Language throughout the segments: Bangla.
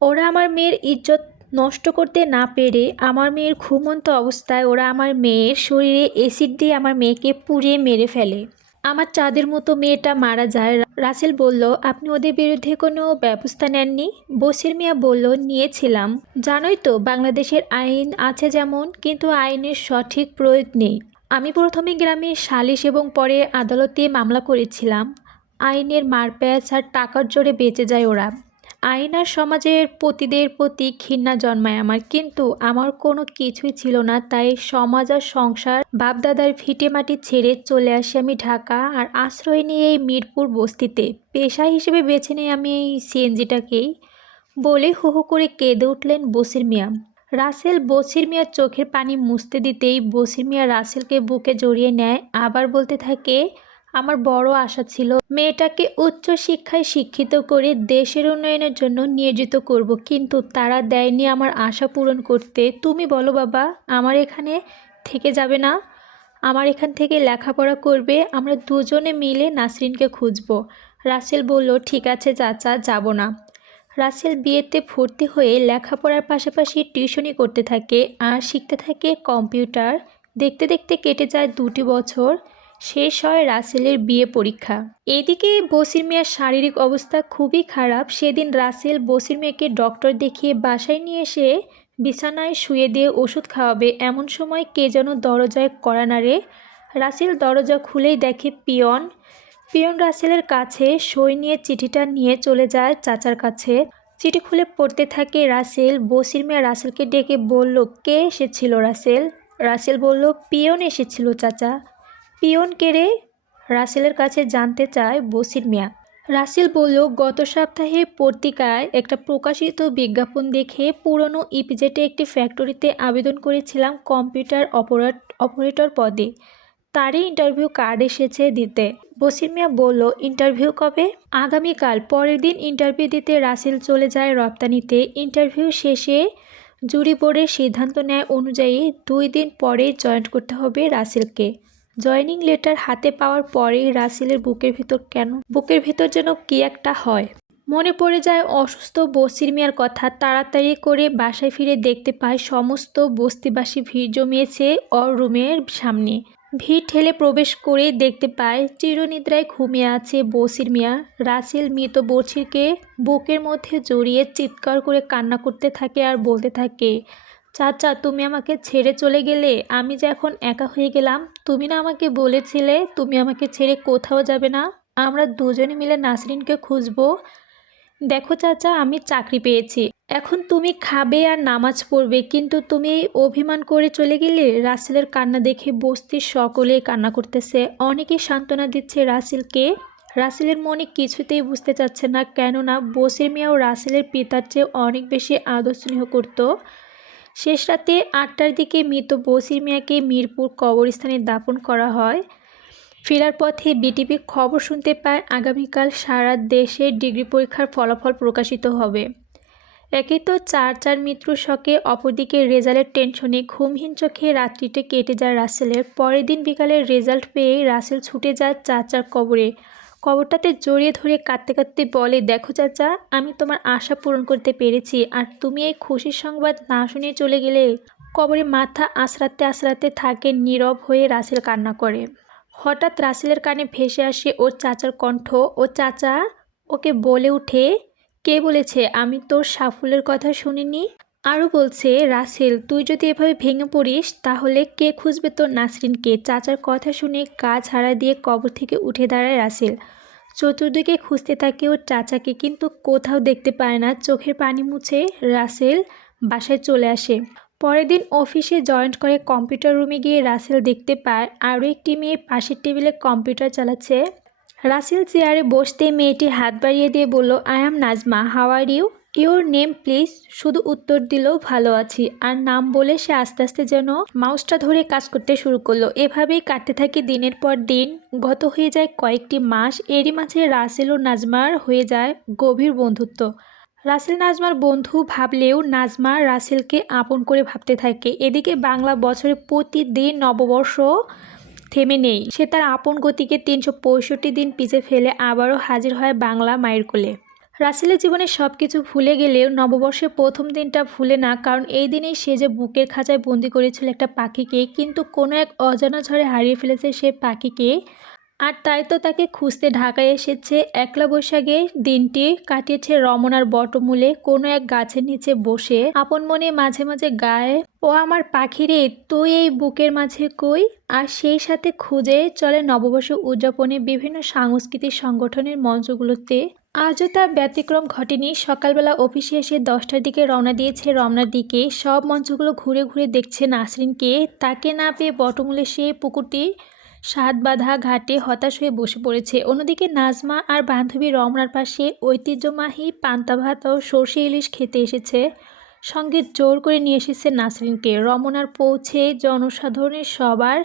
ওরা আমার মেয়ের ইজ্জত নষ্ট করতে না পেরে আমার মেয়ের ঘুমন্ত অবস্থায় ওরা আমার মেয়ের শরীরে অ্যাসিড দিয়ে আমার মেয়েকে পুড়িয়ে মেরে ফেলে। আমার চাঁদের মতো মেয়েটা মারা যায়। রাসেল বলল, আপনি ওদের বিরুদ্ধে কোনো ব্যবস্থা নেননি? বসির মিয়া বলল, নিয়েছিলাম। জানোই তো বাংলাদেশের আইন আছে যেমন, কিন্তু আইনের সঠিক প্রয়োগ নেই। আমি প্রথমে গ্রামের সালিশ এবং পরে আদালতে মামলা করেছিলাম। আইনের মারপ্যাঁচ আর টাকার জোরে বেঁচে যায় ওরা। আইন আর সমাজের পতিদের প্রতি ঘৃণা জন্মায় আমার, কিন্তু আমার কোনো কিছুই ছিল না। তাই সমাজ আর সংসার বাপদাদার ভিটেমাটি ছেড়ে চলে আসি আমি ঢাকা, আর আশ্রয় নিয়ে এই মিরপুর বস্তিতে। পেশা হিসেবে বেছে নিই আমি এই সিএনজিটাকেই। বলে হু হু করে কেঁদে উঠলেন বসির মিয়া। রাসেল বসির মিয়ার চোখের পানি মুছতে দিতেই বসির মিয়া রাসেলকে বুকে জড়িয়ে নেয়, আবার বলতে থাকে, আমার বড় আশা ছিল মেয়েটাকে উচ্চ শিক্ষায় শিক্ষিত করে দেশের উন্নয়নের জন্য নিয়োজিত করব, কিন্তু তারা দেয়নি আমার আশা পূরণ করতে। তুমি বলো বাবা, আমার এখানে থেকে যাবে না? আমার এখান থেকে লেখাপড়া করবে, আমরা দুজনে মিলে নাসরিনকে খুঁজব। রাসেল বলল, ঠিক আছে চাচা, যাব না। রাসেল বিয়েতে ভর্তি হয়ে লেখাপড়ার পাশাপাশি টিউশনি করতে থাকে আর শিখতে থাকে কম্পিউটার। দেখতে দেখতে কেটে যায় 2টি বছর। শেষ হয় রাসেলের বিয়ে পরীক্ষা। এদিকে বসির মিয়ার শারীরিক অবস্থা খুবই খারাপ। সেদিন রাসেল বসির মিয়াকে ডক্টর দেখিয়ে বাসায় নিয়ে এসে বিছানায় শুয়ে দিয়ে ওষুধ খাওয়াবে, এমন সময় কে যেন দরজায় কড়া নাড়ে। রাসেল দরজা খুলেই দেখে পিয়ন। পিয়ন রাসেলের কাছে সই নিয়ে চিঠিটা নিয়ে চলে যায় চাচার কাছে। চিঠি খুলে পড়তে থাকে রাসেল। বসির মিয়া রাসেলকে ডেকে বলল, কে এসেছিল রাসেল? রাসেল বলল, পিয়ন এসেছিল চাচা। পিয়ন কে রে? রাসেলের কাছে জানতে চায় বসির মিয়া। রাসেল বলল, গত সপ্তাহে পত্রিকায় একটা প্রকাশিত বিজ্ঞাপন দেখে পুরনো ইপিজেটে একটি ফ্যাক্টরিতে আবেদন করেছিলাম কম্পিউটার অপারেটর পদে। তারই ইন্টারভিউ কার্ড এসেছে দিতে। বসির মিয়া বলল, ইন্টারভিউ কবে? আগামীকাল। পরের দিন ইন্টারভিউ দিতে রাসেল চলে যায় রপ্তানিতে। ইন্টারভিউ শেষে জুরি বোর্ডের সিদ্ধান্ত নেয় অনুযায়ী 2 দিন পরে জয়েন করতে হবে রাসেলকে। জয়েনিং লেটার হাতে পাওয়ার পরেই রাসেলের বুকের ভিতর যেন কি একটা হয়। মনে পড়ে যায় অসুস্থ বসির মিয়ার কথা। তাড়াতাড়ি করে বাসায় ফিরে দেখতে পায় সমস্ত বস্তিবাসী ভিড় জমিয়েছে ওর রুমের সামনে। ভিড় ঠেলে প্রবেশ করে দেখতে পায় চিরনিদ্রায় ঘুমিয়ে আছে বসির মিয়া। রাসেল মৃত বসিরকে বুকের মধ্যে জড়িয়ে চিৎকার করে কান্না করতে থাকে আর বলতে থাকে, চাচা তুমি আমাকে ছেড়ে চলে গেলে, আমি যে এখন একা হয়ে গেলাম। তুমি না আমাকে বলেছিলে তুমি আমাকে ছেড়ে কোথাও যাবে না, আমরা দুজনে মিলে নাসরিনকে খুঁজবো। দেখো চাচা, আমি চাকরি পেয়েছি, এখন তুমি খাবে আর নামাজ পড়বে, কিন্তু তুমি অভিমান করে চলে গেলে। রাসেলের কান্না দেখে বস্তির সকলে কান্না করতেছে। অনেকেই সান্ত্বনা দিচ্ছে রাসেলকে। রাসেলের মনে কিছুতেই বুঝতে চাচ্ছে না, কেননা বসির মিয়াও রাসেলের পিতার চেয়ে অনেক বেশি আদর স্নেহ করত। শেষ রাতে 8টার দিকে মৃত বসির মিয়াকে মিরপুর কবরস্থানে দাফন করা হয়। ফেরার পথে বিটিভি খবর শুনতে পায় আগামীকাল সারা দেশে ডিগ্রি পরীক্ষার ফলাফল প্রকাশিত হবে। একে তো চার মৃত্যুর শকে, অপরদিকে রেজাল্টের টেনশনে ঘুমহীন চোখে রাত্রিতে কেটে যায় রাসেলের। পরের দিন বিকালে রেজাল্ট পেয়ে রাসেল ছুটে যায় চাচার কবরে। কবরটাতে জড়িয়ে ধরে কাঁদতে কাঁদতে বলে, দেখো চাচা, আমি তোমার আশা পূরণ করতে পেরেছি, আর তুমি এই খুশির সংবাদ না শুনে চলে গেলে। কবরে মাথা আঁচড়াতে আঁচড়াতে থাকে নীরব হয়ে রাসেল কান্না করে। হঠাৎ রাসেলের কানে ভেসে আসে ওর চাচার কণ্ঠ। ও চাচা ওকে বলে উঠে, কে বলেছে আমি তোর সাফল্যের কথা শুনিনি? আরও বলছে, রাসেল তুই যদি এভাবে ভেঙে পড়িস তাহলে কে খুঁজবে তোর নাসরিনকে? চাচার কথা শুনে কাজ হারা দিয়ে কবর থেকে উঠে দাঁড়ায় রাসেল। চতুর্দিকে খুঁজতে থাকে ওর চাচাকে, কিন্তু কোথাও দেখতে পায় না। চোখের পানি মুছে রাসেল বাসায় চলে আসে। পরের দিন অফিসে জয়েন করে কম্পিউটার রুমে গিয়ে রাসেল দেখতে পায় আরও একটি মেয়ে পাশের টেবিলে কম্পিউটার চালাচ্ছে। রাসেল চেয়ারে বসতে মেয়েটি হাত বাড়িয়ে দিয়ে বলল, I am Najma, how are you? Your name please? শুধু উত্তর দিল, ভালো আছি। আর নাম বলে সে আস্তে আস্তে যেন মাউসটা ধরে কাজ করতে শুরু করলো। এভাবেই কাটতে থাকে দিনের পর দিন। গত হয়ে যায় কয়েকটি মাস। এরই মাঝে রাসেল ও নাজমার হয়ে যায় গভীর বন্ধুত্ব। রাসেল নাজমার বন্ধু ভাবলেও নাজমা রাসেলকে আপন করে ভাবতে থাকে। এদিকে বাংলা বছরে প্রতিদিন নববর্ষ থেমে নেই। সে তার আপন গতিকে 365 দিন পিছে ফেলে আবারও হাজির হয় বাংলা মায়ের কোলে। রাসেলের জীবনে সব কিছু ভুলে গেলেও নববর্ষের প্রথম দিনটা ভুলে না, কারণ এই দিনেই সে যে বুকের খাঁচায় বন্দি করেছিল একটা পাখিকে, কিন্তু কোনো এক অজানা ঝড়ে হারিয়ে ফেলেছে সে পাখিকে। আর তাই তো তাকে খুঁজতে ঢাকায় এসেছে। একলা বৈশাখে দিনটি কাটিয়েছে রমনার বটমূলে কোনো এক গাছের নিচে বসে আপন মনে মাঝে মাঝে গায়ে, ও আমার পাখিরে তুই এই বুকের মাঝে কই। আর সেই সাথে খুঁজে চলে নববর্ষ উদযাপনে বিভিন্ন সাংস্কৃতিক সংগঠনের মঞ্চগুলোতে। আজও তার ব্যতিক্রম ঘটেনি। সকালবেলা অফিসে এসে 10টার দিকে রওনা দিয়েছে রমনার দিকে। সব মঞ্চগুলো ঘুরে ঘুরে দেখছে নাসরিনকে। তাকে না পেয়ে বটমূলে সে পুকুরটি সাত বাঁধা ঘাটে হতাশ হয়ে বসে পড়েছে। অন্যদিকে নাজমা আর বান্ধবী রমনার পাশে ঐতিহ্যবাহী পান্তা ভাত ও সর্ষে ইলিশ খেতে এসেছে। সঙ্গে জোর করে নিয়ে এসেছে নাসরিনকে। রমনার পৌঁছে জনসাধারণের সবার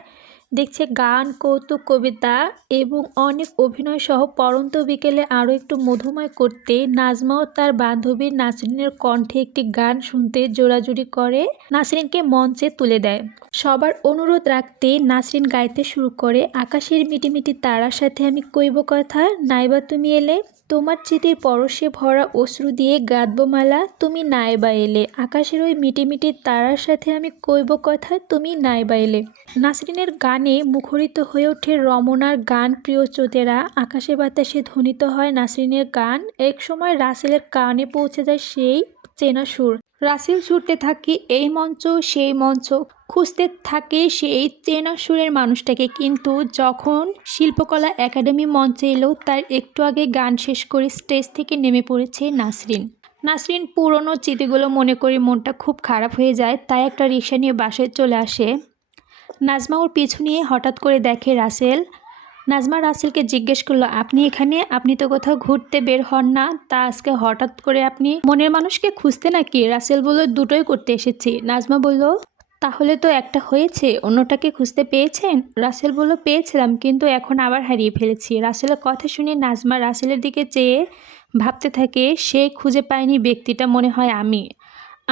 দেখছে গান, কৌতুক, কবিতা এবং অনেক অভিনয় সহ পড়ন্ত বিকেলে আরও একটু মধুময় করতে নাজমাও তার বান্ধবী নাসরিনের কণ্ঠে একটি গান শুনতে জোরাজুরি করে নাসরিনকে মঞ্চে তুলে দেয়। সবার অনুরোধ রাখতে নাসরিন গাইতে শুরু করে, আকাশের মিটিমিটি তারার সাথে আমি কইব কথা, নাইবা তুমি এলে, তোমার চিঠির পরশে ভরা অশ্রু দিয়ে গাঁথব মালা, তুমি নাইবা এলে, আকাশের ওই মিটিমিটি তারার সাথে আমি কইব কথা, তুমি নাইবা এলে। নাসরিনের গানে মুখরিত হয়ে ওঠে রমনার গান প্রিয় শ্রোতেরা। আকাশে বাতাসে ধ্বনিত হয় নাসরিনের গান। এক সময় রাসেলের কানে পৌঁছে যায় সেই চেনা সুর। রাসেল ছুটতে থাকে এই মঞ্চ সেই মঞ্চ, খুঁজতে থাকে সেই চেনা সুরের মানুষটাকে। কিন্তু যখন শিল্পকলা একাডেমি মঞ্চে এলো, তার একটু আগে গান শেষ করে স্টেজ থেকে নেমে পড়েছে নাসরিন পুরনো স্মৃতিগুলো মনে করে মনটা খুব খারাপ হয়ে যায়। তাই একটা রিক্সা নিয়ে বাসায় চলে আসে। নাজমা ওর পিছু নিয়ে হঠাৎ করে দেখে রাসেল। নাজমা রাসেলকে জিজ্ঞেস করলো, আপনি এখানে? আপনি তো কোথাও ঘুরতে বের হন না, তা আজকে হঠাৎ করে আপনি মনের মানুষকে খুঁজতে নাকি? রাসেল বলল, দুটোই করতে এসেছি। নাজমা বলল, তাহলে তো একটা হয়েছে, অন্যটাকে খুঁজতে পেয়েছেন? রাসেল বলল, পেয়েছিলাম, কিন্তু এখন আবার হারিয়ে ফেলেছি। রাসেলের কথা শুনে নাজমা রাসেলের দিকে চেয়ে ভাবতে থাকে, সে খুঁজে পায়নি ব্যক্তিটা মনে হয়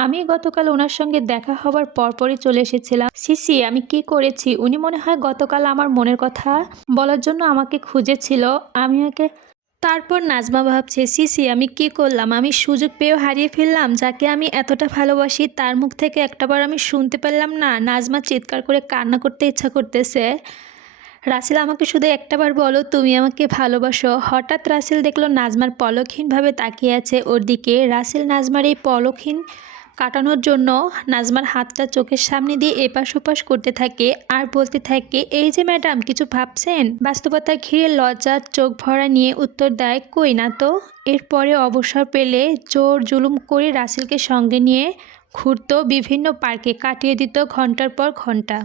আমি গতকাল ওনার সঙ্গে দেখা হবার পরপরই চলে এসেছিলাম। সিসি, আমি কি করেছি? উনি মনে হয় গতকাল আমার মনের কথা বলার জন্য আমাকে খুঁজেছিল। আমি ওকে। তারপর নাজমা ভাবছে, সিসি, আমি কি করলাম? আমি সুযোগ পেয়েও হারিয়ে ফেললাম। যাকে আমি এতটা ভালোবাসি তার মুখ থেকে একটাবার আমি শুনতে পারলাম না। নাজমা চিৎকার করে কান্না করতে ইচ্ছা করতেছে। রাসেল, আমাকে শুধু একটাবার বলো তুমি আমাকে ভালোবাসো। হঠাৎ রাসেল দেখলো নাজমার পলকহীনভাবে তাকিয়ে আছে ওর দিকে। রাসেল নাজমার এই পলকহীন কাটানোর জন্য নাজমার হাতটা চোখের সামনে দিয়ে এপাশ ওপাশ করতে থাকে আর বলতে থাকে, এই যে ম্যাডাম, কিছু ভাবছেন? বাস্তবতা ঘিরে লজ্জার চোখ ভরা নিয়ে উত্তর দেয়, কই না তো। এরপরে অবসর পেলে জোর জুলুম করে রাসেলকে সঙ্গে নিয়ে ঘুরতো বিভিন্ন পার্কে, কাটিয়ে দিত ঘন্টার পর ঘন্টা।